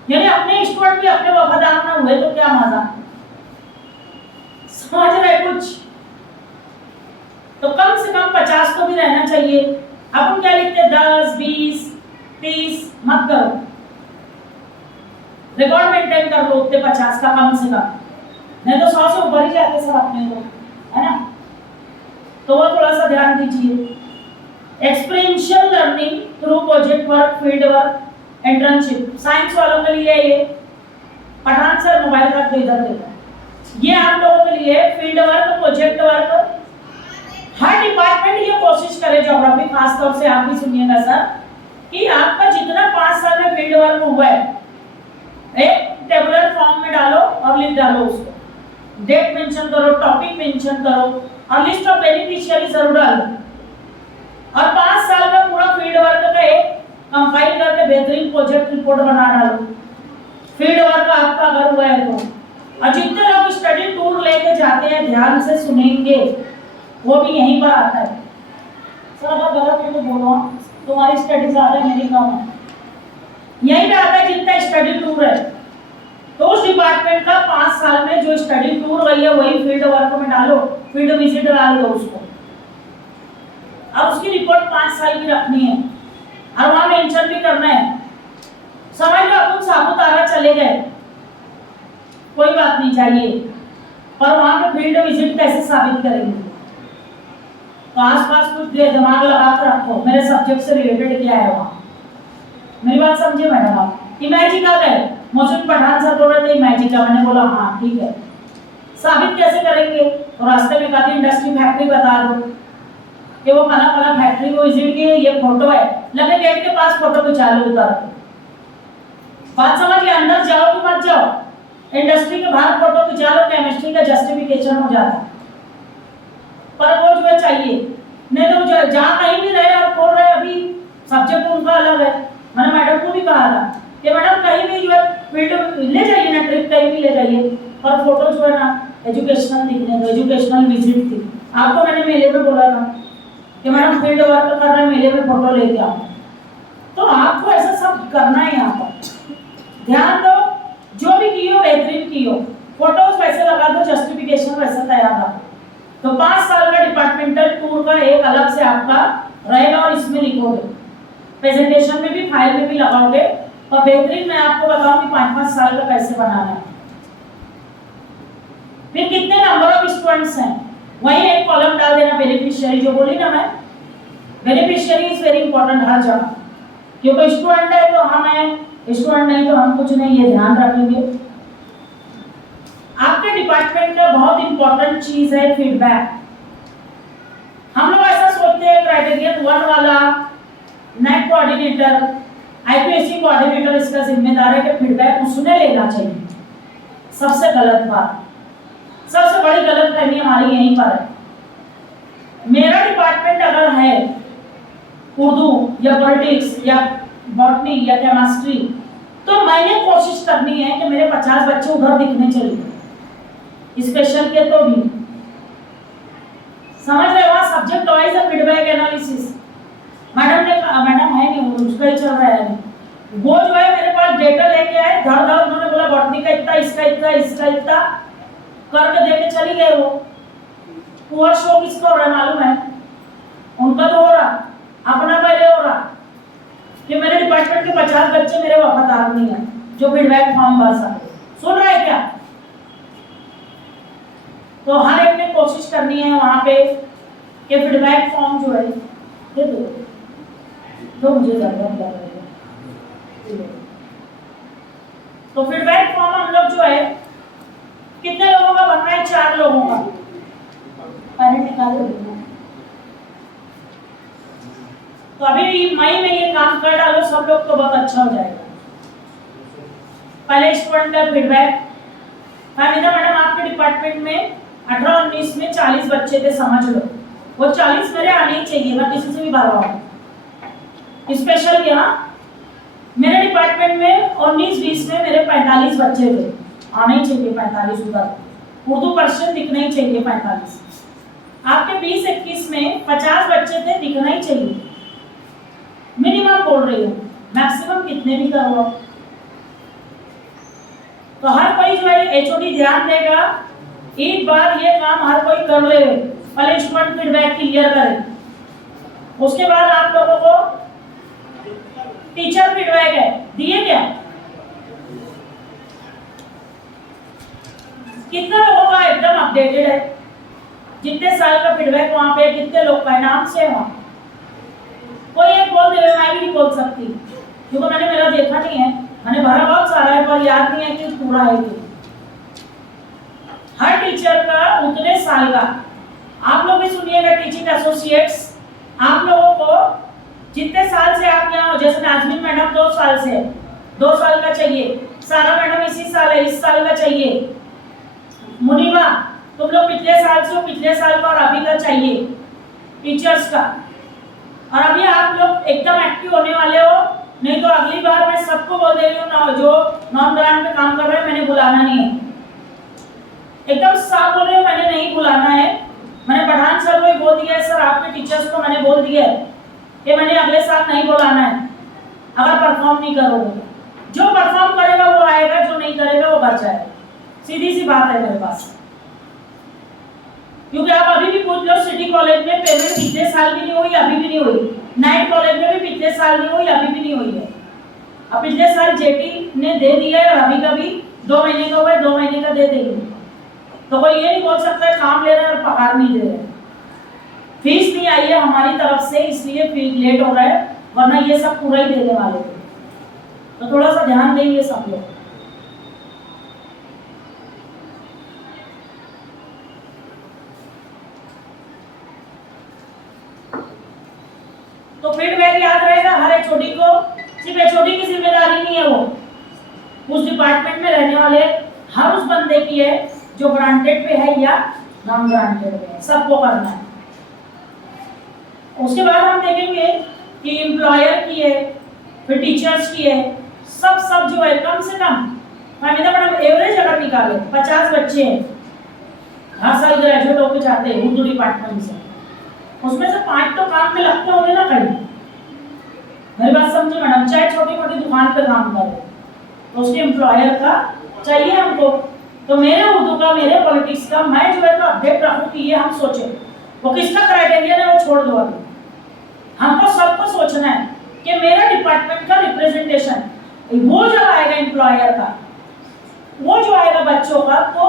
यानी अपने स्टूडेंट भी अपने वफादार ना हुए तो क्या मजा। समझ रहे कुछ? तो कम से कम 50 तो भी रहना चाहिए। अपन क्या लिखते हैं, 10, 20, 30 मत करो, रिकॉर्ड मेंटेन कर लो उतने 50 का कम से कम, नहीं तो 100 से ऊपर ही जाते सब अपने को, है ना। तो वो थोड़ा सा ध्यान दीजिए। Experiential learning through project work, field work, internship, science वालों के लिए ये पठान सर मोबाइल रख दो इधर देखो, ये आप लोगों के लिए फील्ड वर्क, प्रोजेक्ट वर्क। हर डिपार्टमेंट ये कोशिश करे, ज्योग्राफी खास तौर से आप भी सुनिएगा सर, कि आपका जितना 5 साल में फील्ड वर्क हुआ है एक टेबुलर फॉर्म में डालो और लिख डालो उसको, डेट मेंशन करो, टॉपिक मेंशन करो, और लिस्ट ऑफ बेनिफिशियरी जरूर डालो, और 5 साल का पूरा फील्ड वर्क का एक कंपाइल करके बेहतरीन प्रोजेक्ट रिपोर्ट बना डालो, फील्ड वर्क आपका अगर हुआ है तो। और जितने लोग स्टडी टूर लेके जाते हैं ध्यान से सुनेंगे, वो भी यहीं पर आता है। सर अगर गलत है तो बोलो, तुम्हारी स्टडी ज्यादा है मेरी कम है, यहीं पे आता है जितना स्टडी टूर है। तो उस डिपार्टमेंट का 5 साल में जो स्टडी टूर गई है वही फील्ड वर्क में डालो, फील्ड विजिट डाल दो उसको, और उसकी रिपोर्ट 5 साल की रखनी है, और वहां मेंशन भी करना है। समझ लो अपन सापुतारा चले गए, कोई बात नहीं चाहिए, पर वहां पे फील्ड विजिट कैसे साबित करेंगे। तो आसपास कुछ दिमाग लगा कर रखो, मेरे सब्जेक्ट से रिलेटेड क्या है वहां। मेरी बात समझे मैडम आप? इमेजिका गए, मुझे पठान सर बोल रहे थे इमेजिका, मैंने बोला हाँ ठीक है, साबित कैसे करेंगे। तो रास्ते में कहा इंडस्ट्री फैक्ट्री बता दो कि वो फला फला फैक्ट्री को विजिट किए, ये फोटो है, लगे गेट के पास फोटो खिंचा लो उधर। बात समझ लिया, अंदर जाओ कि मत जाओ, इंडस्ट्री के बाहर फोटो खिंचा लो, केमिस्ट्री का जस्टिफिकेशन हो जाता है। पर वो जो है चाहिए, नहीं तो जहाँ कहीं भी रहे और बोल रहे अभी सब्जेक्ट उनका अलग है। मैंने मैडम को भी कहा था कि मैडम कहीं भी जो है फील्ड ले जाइए ना, ट्रिप कहीं भी ले जाइए, और फोटो जो है ना एजुकेशनल दिखने दो, एजुकेशनल विजिट थी। आपको मैंने मेले में बोला था कि मैडम फील्ड वर्क कर रहे हैं, मेले में फोटो लेके आओ। तो आपको ऐसा सब करना है। यहाँ पर ध्यान दो, जो भी की हो बेहतरीन की हो, फोटोज वैसे लगा दो, जस्टिफिकेशन वैसे तैयार रखो। तो 5 साल का डिपार्टमेंटल टूर का एक अलग से आपका रहेगा, और इसमें लिखोगे, प्रेजेंटेशन में भी, फाइल में भी लगाओगे। और बेहतरीन मैं आपको बताऊंगी 5-5 साल का कैसे बनाना है। फिर कितने नंबर ऑफ स्टूडेंट्स हैं, वही एक कॉलम डाल देना बेनिफिशियरी, जो बोली ना मैं, बेनिफिशियरी इज वेरी इंपॉर्टेंट हर जगह, क्योंकि स्टूडेंट है तो हम हैं, स्टूडेंट नहीं तो हम कुछ नहीं, ये ध्यान रखेंगे। आपके डिपार्टमेंट का बहुत इंपॉर्टेंट चीज है फीडबैक। हम लोग ऐसा सोचते हैं क्राइटेरियन 1 वाला नेट कोऑर्डिनेटर, आईपीएससी कोऑर्डिनेटर इसका जिम्मेदार है कि फीडबैक उसने लेना चाहिए। सबसे गलत बात, सबसे बड़ी गलतफहमी हमारी यहीं पर है। मेरा डिपार्टमेंट अगर है उर्दू या पॉलिटिक्स या बॉटनी या केमिस्ट्री, तो मैंने कोशिश करनी है कि मेरे 50 बच्चे उधर दिखने चाहिए, स्पेशल के तो भी। समझ रहे हो? Subject wise feedback analysis madam है नहीं, उसका ही चल रहा है। वो जो है मेरे पास डेटा लेके आए, धड़ धड़ उन्होंने बोला बॉटनी का इतना, इसका इतना, इसका इतना करके देके चली गए। वो पुअर शो किसको हो रहा है मालूम है? उनका तो हो रहा, अपना पहले हो रहा कि मेरे डिपार्टमेंट के 50 बच्चे मेरे वफादार नहीं है जो फीडबैक फॉर्म भर सके। सुन रहे हैं क्या? तो हर एक ने कोशिश करनी है वहां पे कि फीडबैक फॉर्म जो है दे दो, तो मुझे ज्यादा लगेगा। तो फीडबैक फॉर्म हम लोग जो है कितने लोगों का बनना है? 4 लोगों का। पहले निकाल दो। तो अभी मई में ये काम कर डालो सब लोग, तो बहुत अच्छा हो जाएगा। पहले स्टूडेंट का फीडबैक। मैडम आपके डिपार्टमेंट में 18-19 में 40 बच्चे थे, समझ लो वो 40 मेरे आने ही चाहिए, मैं किसी से भी भरवाऊं। स्पेशल यहाँ मेरे डिपार्टमेंट में 19-20 में मेरे 45 बच्चे थे, आने ही चाहिए 45 उधर। उर्दू पर्सन दिखना ही चाहिए 45। आपके 20-21 में 50 बच्चे थे, दिखना ही चाहिए। मिनिमम बोल रही हूँ, मैक्सिमम कितने भी करो। तो हर कोई जो है एचओडी ध्यान देगा, एक बार ये काम हर कोई कर ले। पहले स्टूडेंट फीडबैक क्लियर करे, उसके बाद आप लोगों को टीचर फीडबैक है दिए क्या? कितना लोगों का एकदम अपडेटेड है? जितने साल का फीडबैक वहां पे कितने लोग का नाम से वहां कोई एक बोल दे, मैं भी नहीं बोल सकती क्योंकि मैंने मेरा देखा नहीं है, मैंने भरा बहुत सारा है पर याद नहीं है कि पूरा है कि। हर टीचर का उतने साल का, आप लोग भी सुनिएगा टीचिंग एसोसिएट्स, आप लोगों को जितने साल से आप यहाँ हो, जैसे नाजमीन मैडम 2 साल से, 2 साल का चाहिए। सारा मैडम इसी साल है, इस साल का चाहिए। मुनीबा तुम लोग पिछले साल से हो, पिछले साल का और अभी का चाहिए टीचर्स का। और अभी आप लोग एकदम एक्टिव होने वाले हो, नहीं तो अगली बार मैं सबको बोल दे रही हूँ ना, जो नॉन ग्रांट पे काम कर रहे हैं मैंने बुलाना नहीं है। एकदम साफ बोल रही हूँ, मैंने नहीं बुलाना है। मैंने पठान सर को बोल दिया है, सर आपके टीचर्स को मैंने बोल दिया है कि मैंने अगले साल नहीं बुलाना है अगर परफॉर्म नहीं करोगे। जो परफॉर्म करेगा वो आएगा, जो नहीं करेगा वो बच जाएगा। सीधी सी बात है मेरे पास। क्योंकि आप अभी भी पूछ लो, सिटी कॉलेज में पेमेंट पिछले साल भी नहीं हुई, अभी भी नहीं हुई। नाइट कॉलेज में भी पिछले साल नहीं हुई, अभी भी नहीं हुई है। अब पिछले साल जेटी ने दे दिया है और अभी का भी 2 महीने का हुआ है, 2 महीने का दे देंगे। तो कोई ये नहीं बोल सकता है काम ले रहे हैं और पगार नहीं दे रहे। फीस नहीं आई है हमारी तरफ से, इसलिए लेट हो रहा है, वरना ये सब पूरा ही देने वाले थे। तो थोड़ा सा ध्यान देंगे सब लोग। तो फीडबैक याद रहेगा हर एचओडी को, सिर्फ एचओडी की जिम्मेदारी नहीं है, वो उस डिपार्टमेंट में रहने वाले हर उस बंदे की है जो ग्रांटेड पे है या नॉन ग्रांटेड पे है, सबको करना है। उसके बाद हम देखेंगे कि एम्प्लॉयर की है, फिर टीचर्स की है, सब जो है कम से कम फैमिली मैडम एवरेज अगर निकाले 50 बच्चे हैं हर साल ग्रेजुएट होकर जाते हैं उर्दू डिपार्टमेंट से, उसमें से 5 तो काम में लगते होंगे ना कहीं। मेरी बात समझे मैडम, चाहे छोटी मोटी दुकान पे काम करे तो उसके एम्प्लॉयर का चाहिए हमको। तो मेरे उर्दू का, मेरे पॉलिटिक्स का मैं जो है तो अपडेट रखूं कि ये हम सोचे वो किसका क्राइटेरिया है वो छोड़ दो। अभी हमको सबको सोचना है कि मेरा डिपार्टमेंट का रिप्रेजेंटेशन वो जब आएगा एम्प्लॉयर का, वो जो आएगा बच्चों का, तो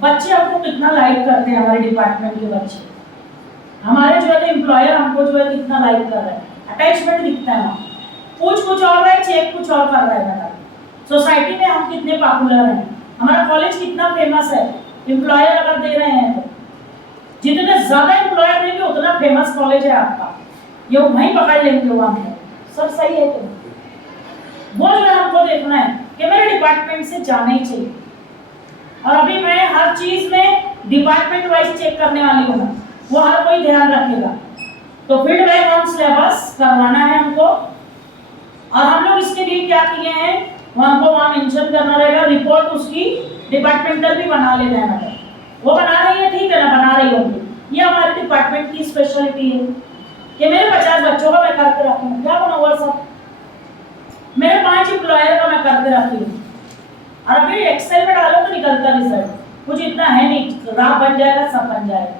बच्चे हमको कितना लाइक करते हैं, हमारे डिपार्टमेंट के बच्चे हमारे जो है तो एम्प्लॉयर हमको जो है कितना लाइक कर रहे हैं, अटैचमेंट दिखता है। पूछ कुछ और रहा है, चेक कुछ और कर रहा है मैडम। सोसाइटी में हम कितने पॉपुलर हैं, हमारा कॉलेज कितना फेमस है, एम्प्लॉयर अगर दे रहे हैं तो जितने ज्यादा एम्प्लॉयर देंगे उतना फेमस कॉलेज है आपका, ये वहीं पकड़ लेंगे वो हमको। सब सही है तो वो जो है हमको देखना है कि मेरे डिपार्टमेंट से जाना ही चाहिए। और अभी मैं हर चीज में डिपार्टमेंट वाइज चेक करने वाली हूँ, वो हर कोई ध्यान रखेगा। तो फीडबैक ऑन सिलेबस करवाना है हमको, और हम लोग इसके लिए क्या किए हैं वो हमको वहाँ मेंशन करना रहेगा। रिपोर्ट उसकी डिपार्टमेंटल भी बना लेना है मैडम, वो बना रही है ठीक है ना, बना रही होगी। ये हमारे डिपार्टमेंट की स्पेशलिटी है कि मेरे 50 बच्चों का मैं करके रखूँ, क्या बना हुआ सब, मेरे 5 एम्प्लॉयर का मैं करके रखी हूँ। और अभी एक्सेल में डालो तो निकलता रिजल्ट, कुछ इतना है नहीं, राह बन जाएगा, सब बन जाएगा,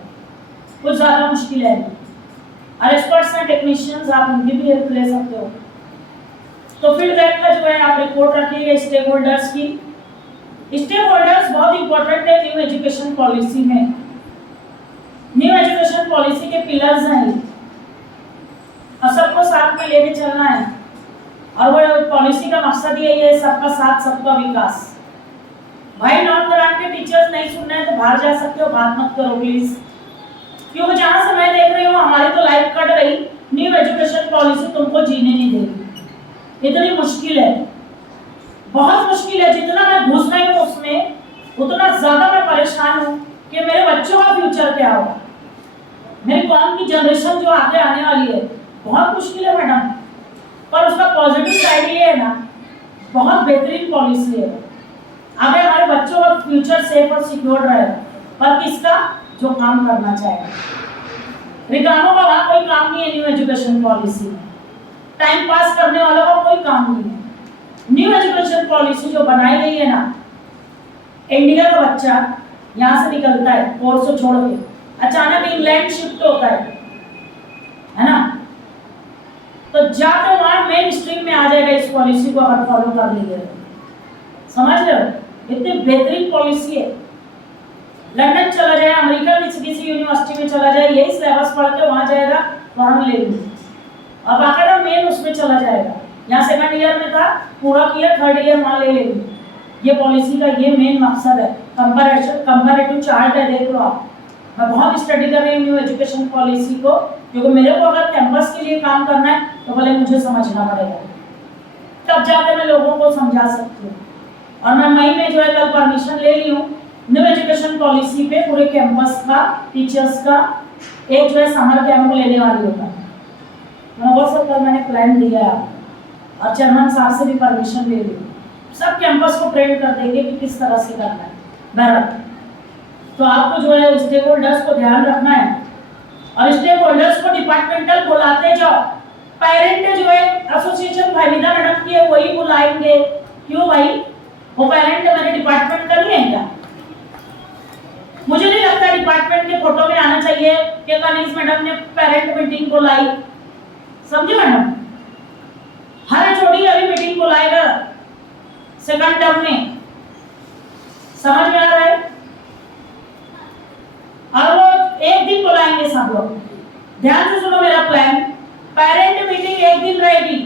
कुछ ज्यादा मुश्किल है नहीं। और एक्सपर्ट्स हैं, टेक्नीशियंस, आप उनकी भी हेल्प ले सकते हो। तो फीडबैक का जो है आप रिपोर्ट रखिएगा स्टेक होल्डर्स की। स्टेक होल्डर्स बहुत इंपॉर्टेंट है न्यू एजुकेशन पॉलिसी में। न्यू एजुकेशन पॉलिसी के पिलर्स हैं ये, और सबको साथ में लेके चलना है। और वो पॉलिसी का मकसद यही है, सबका साथ सबका विकास। भाई नॉर्थ ग्रांट के टीचर्स नहीं सुनना है तो बाहर जा सकते हो, बात मत करो प्लीज, क्योंकि जहां से मैं देख रही हूँ हमारी तो लाइफ कट रही। न्यू एजुकेशन पॉलिसी तुमको जीने नहीं देगी, इतनी मुश्किल है, बहुत मुश्किल है। जितना मैं घुस रही हूँ उसमें उतना ज्यादा मैं परेशान हूँ कि मेरे बच्चों का फ्यूचर क्या होगा, मेरी कौम की जनरेशन जो आगे आने वाली है। बहुत मुश्किल है मैडम, पर उसका पॉजिटिव साइड ये है ना, बहुत बेहतरीन पॉलिसी है। आगे हमारे बच्चों का फ्यूचर सेफ और सिक्योर रहेगा, पर किसका, जो काम करना चाहेगा। रिकामों का वहाँ कोई काम नहीं है न्यू एजुकेशन पॉलिसी में, टाइम पास करने वालों का कोई काम नहीं है। न्यू एजुकेशन पॉलिसी जो बनाई गई है ना, इंडिया का बच्चा यहाँ से निकलता है कोर्स को छोड़ के, अचानक इंग्लैंड शिफ्ट होता है ना, तो जाकर वहां मेन स्ट्रीम में आ जाएगा इस पॉलिसी को अगर फॉलो कर लीजिए। समझ रहे हो, इतनी बेहतरीन पॉलिसी है। लंदन चला जाए, अमेरिका में किसी यूनिवर्सिटी में चला जाए, यही सिलेबस पढ़ के वहां जाएगा, फॉर्म ले लेंगे, अब आकर मेन उसमें चला जाएगा। यहाँ सेकंड ईयर में था, पूरा किया, थर्ड ईयर वहां ले लेंगे। ये पॉलिसी का ये मेन मकसद है। कंपैरेटिव चार्ट है, देख लो आप। मैं बहुत स्टडी कर रही हूँ न्यू एजुकेशन पॉलिसी को, क्योंकि मेरे को अगर कैंपस के लिए काम करना है तो भले मुझे समझना पड़ेगा, तब जाकर मैं लोगों को समझा सकती हूँ। और मैं मई में जो है कल परमिशन ले ली हूँ न्यू एजुकेशन पॉलिसी पे, पूरे कैंपस का, टीचर्स का एक जो है समर कैंप लेने वाली होगा। मैं वो सब कल मैंने प्लान दिया है, और चेयरमैन साहब से भी परमिशन ले ली। सब कैंपस को ट्रेन कर देंगे कि किस तरह से करना है बराबर। तो आपको जो है स्टेक होल्डर्स को ध्यान रखना है, और स्टेक होल्डर्स को डिपार्टमेंटल बुलाते जाओ। पेरेंट जो है एसोसिएशन फहमीदा मैडम की है, वही बुलाएंगे। क्यों भाई, वो पेरेंट मेरे डिपार्टमेंट का नहीं है क्या? मुझे नहीं लगता डिपार्टमेंट के फोटो में आना चाहिए कि कनीज मैडम ने पेरेंट मीटिंग बुलाई। समझे मैडम, हर एचओडी अभी मीटिंग बुलाएगा सेकंड टर्म में, समझ में आ रहा है? और वो एक दिन बुलाएंगे सब लोग। ध्यान से सुनो मेरा प्लान। पेरेंट मीटिंग एक दिन रहेगी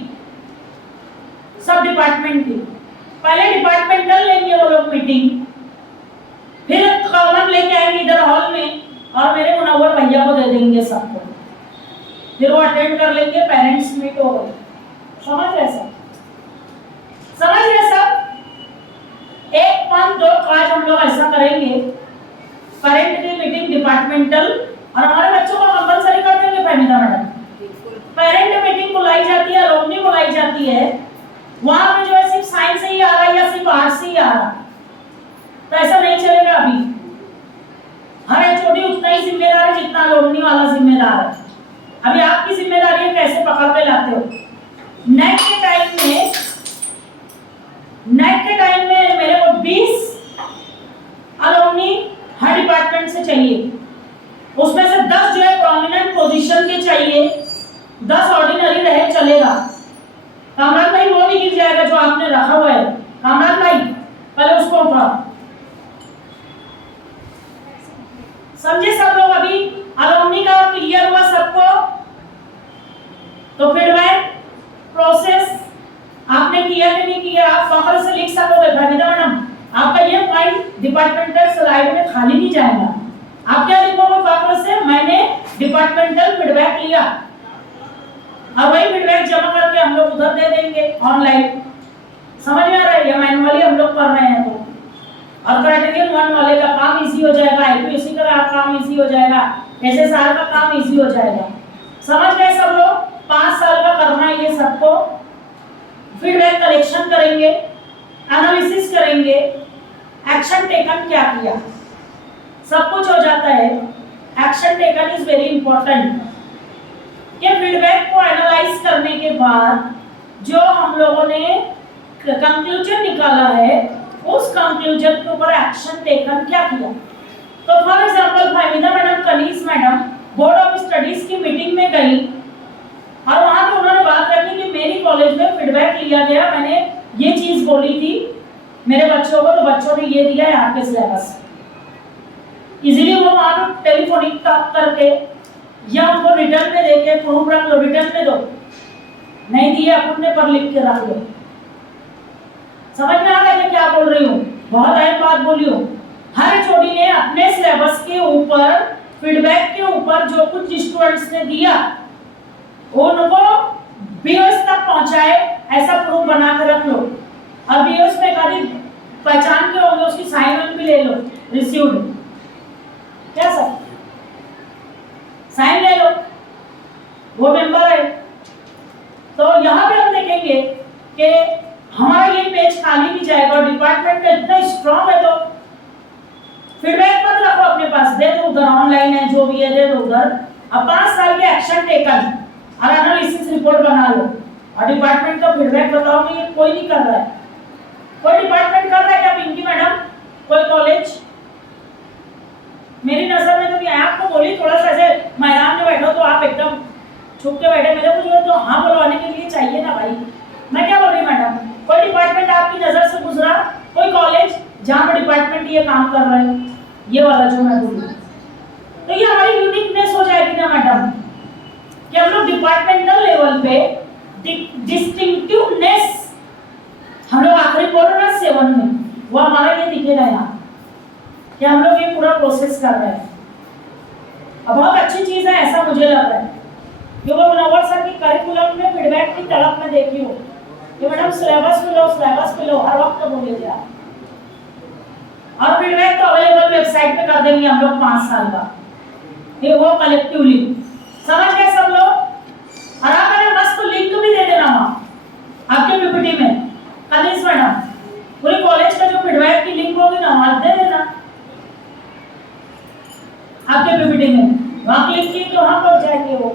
सब डिपार्टमेंट की। पहले डिपार्टमेंटल लेंगे वो लोग मीटिंग, फिर कॉमन लेके आएंगे इधर हॉल में, और मेरे मुनव्वर भैया को दे देंगे सबको, फिर वो अटेंड कर लेंगे, पेरेंट्स मीट होगा। समझ रहे सब? समझ रहे सब? 1 5 2 आज हम लोग ऐसा करेंगे, पेरेंट की मीटिंग डिपार्टमेंटल, और हमारे बच्चों को कंपलसरी कर देंगे फहमीदा मैडम। पेरेंट मीटिंग बुलाई जाती है, अलुमनी बुलाई जाती है, वहां पे जो है सिर्फ ऐसे पकड़ के लाते हो। नेट के टाइम में मेरे को 20 अलुमनी हर डिपार्टमेंट से चाहिए, उसमें से 10 जो है प्रोमिनेंट पोजीशन के चाहिए, 10 ऑर्डिनरी रहे चलेगा। कामराज भाई वो भी गिर जाएगा जो आपने रखा हुआ है, कामराज भाई पहले उसको उठा। समझे सब लोग? अभी अलुमनी का क्लियर हुआ सबको? तो फीडबैक प्रोसेस आपने किया कि नहीं किया? आप फखर से लिख सकोगे भविदा मैडम, आपका ये पॉइंट डिपार्टमेंटल स्लाइड में खाली नहीं जाएगा। आप क्या लिखोगे फखर से? मैंने डिपार्टमेंटल फीडबैक लिया, और वही फीडबैक जमा करके हम लोग उधर दे देंगे ऑनलाइन। समझ में आ रहा है? ये मैनुअली हम लोग कर रहे हैं तो, और क्राइटेरियन 1 वाले का काम इजी हो जाएगा, आईपीएससी का काम इजी हो जाएगा, एसएसआर का काम इजी हो जाएगा। समझ गए सब लोग? 5 साल का करना है ये सबको। फीडबैक कलेक्शन करेंगे, एनालिसिस करेंगे, एक्शन टेकन क्या किया, सब कुछ हो जाता है। Action taken is very important. ये फीडबैक को एनालाइज करने के बाद जो हम लोगों ने कंक्लूजन निकाला है, उस कंक्लूजन के ऊपर एक्शन टेकन क्या किया। तो for example Fahida madam, Kaneez madam board of studies की मीटिंग में गई और वहां पे उन्होंने बात रखी कि मेरी कॉलेज में फीडबैक लिया गया, मैंने ये चीज बोली थी मेरे बच्चों को, तो बच्चों ने ये दिया है आपके सिलेबस। इजीली वो वहां पे टेलीफोनिक टॉक करके या उनको रिटर्न में देके प्रूफ रख लो, रिटर्न में दो, नहीं दिया अपने पर लिख के रख लो। समझ में आ रहा है क्या बोल रही हूँ? बहुत अहम बात बोली हूँ। हर एचओडी ने अपने सिलेबस के ऊपर फीडबैक के ऊपर जो कुछ स्टूडेंट्स ने दिया उनको बीओएस तक पहुंचाए, ऐसा प्रूफ बना कर रख लो। और बीओएस में कभी पहचान के होंगे, उसकी साइन भी ले लो, रिसीव्ड, क्या सर साइन ले लो, वो मेंबर है। तो यहाँ पे हम देखेंगे कि हमारा ये पेज खाली नहीं जाएगा, और डिपार्टमेंट में इतना स्ट्रांग है तो फीडबैक मत रखो अपने पास, दे दो उधर, ऑनलाइन है जो भी है दे दो उधर। अब 5 साल के एक्शन टेकन और एनालिसिस रिपोर्ट बना लो, और डिपार्टमेंट का फीडबैक बताओ कि ये कोई नहीं कर रहा है। कोई डिपार्टमेंट कर रहा है क्या पिंकी मैडम? कोई कॉलेज? मेरी नजर में तो आपको बोली थोड़ा सा ऐसे मैदान में बैठो तो आप एकदम छुप के बैठे, मेरे को जो तो हाँ बुलवाने के लिए चाहिए ना भाई। मैं क्या बोल रही मैडम? कोई डिपार्टमेंट आपकी नजर से गुजरा? कोई कॉलेज जहाँ पर डिपार्टमेंट ये काम कर रहे हैं, ये वाला जो मैं बोल रही हूँ, तो ये हमारी यूनिकनेस हो जाएगी ना मैडम, कि हम लोग डिपार्टमेंटल लेवल पे डिस्टिंक्टिवनेस हम लोग आखिरी बोल रहे हैं 7 में, वो हमारा ये दिखेगा यहाँ कि हम लोग ये पूरा प्रोसेस कर रहे हैं। अब बहुत अच्छी चीज है ऐसा मुझे लग रहा है, क्योंकि मुनव्वर सर की करिकुलम में फीडबैक की तड़प में देखी हूँ कि मैडम सिलेबस पे लो हर वक्त बोले जाए, और फीडबैक तो अवेलेबल वेबसाइट पे कर देंगे हम लोग 5 साल का, ये वो कलेक्टिवली। समझ गए सब लोग? और आप मैंने मस्त लिंक भी दे देना वहाँ आपके पीपीटी में, कनीज मैडम पूरी कॉलेज का जो फीडबैक की लिंक होगी ना वहाँ दे देना आपके पीपीटी में, वहाँ क्लिक की तो वहाँ पहुँच जाएंगे वो।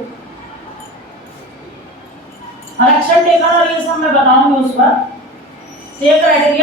और एक्शन टेकन और ये सब मैं बताऊंगी उस पर। तो ये क्राइटेरिया